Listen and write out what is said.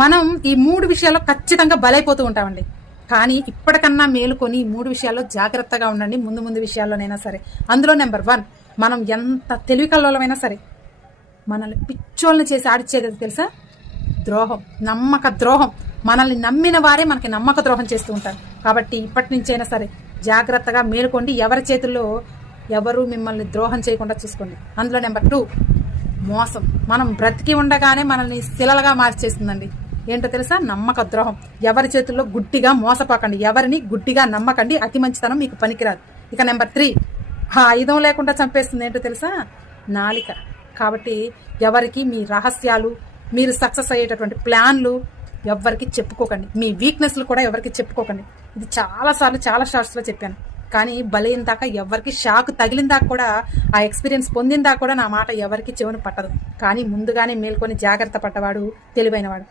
మనం ఈ 3 విషయాల్లో ఖచ్చితంగా బలైపోతూ ఉంటామండి. కానీ ఇప్పటికన్నా మేలుకొని ఈ 3 విషయాల్లో జాగ్రత్తగా ఉండండి. ముందు ముందు విషయాల్లోనైనా సరే. అందులో నెంబర్ 1, మనం ఎంత తెలివి కల్లోలమైనా సరే మనల్ని పిచ్చోళ్ళని చేసి ఆడిచ్చేది తెలుసా? ద్రోహం, నమ్మక ద్రోహం. మనల్ని నమ్మిన వారే మనకి నమ్మక ద్రోహం చేస్తూ ఉంటారు. కాబట్టి ఇప్పటి నుంచైనా సరే జాగ్రత్తగా మేలుకోండి. ఎవరి చేతుల్లో ఎవరు మిమ్మల్ని ద్రోహం చేయకుండా చూసుకోండి. అందులో నెంబర్ 2, మోసం. మనం బ్రతికి ఉండగానే మనల్ని శిలలుగా మార్చేస్తుందండి. ఏంటో తెలుసా? నమ్మక ద్రోహం. ఎవరి చేతుల్లో గుడ్డిగా మోసపోకండి. ఎవరిని గుడ్డిగా నమ్మకండి. అతి మంచితనం మీకు పనికిరాదు. ఇక నెంబర్ 3, ఆయుధం లేకుండా చంపేస్తుంది. ఏంటో తెలుసా? నాలిక. కాబట్టి ఎవరికి మీ రహస్యాలు, మీరు సక్సెస్ అయ్యేటటువంటి ప్లాన్లు ఎవరికి చెప్పుకోకండి. మీ వీక్నెస్లు కూడా ఎవరికి చెప్పుకోకండి. ఇది చాలా షార్ట్స్లో చెప్పాను. కానీ బలైన దాకా ఎవరికి షాక్ తగిలిన దాకా కూడా, ఆ ఎక్స్పీరియన్స్ పొందిన దాకా కూడా నా మాట ఎవరికి చెవును పట్టదు. కానీ ముందుగానే మేల్కొని జాగ్రత్త పడ్డవాడు తెలివైనవాడు.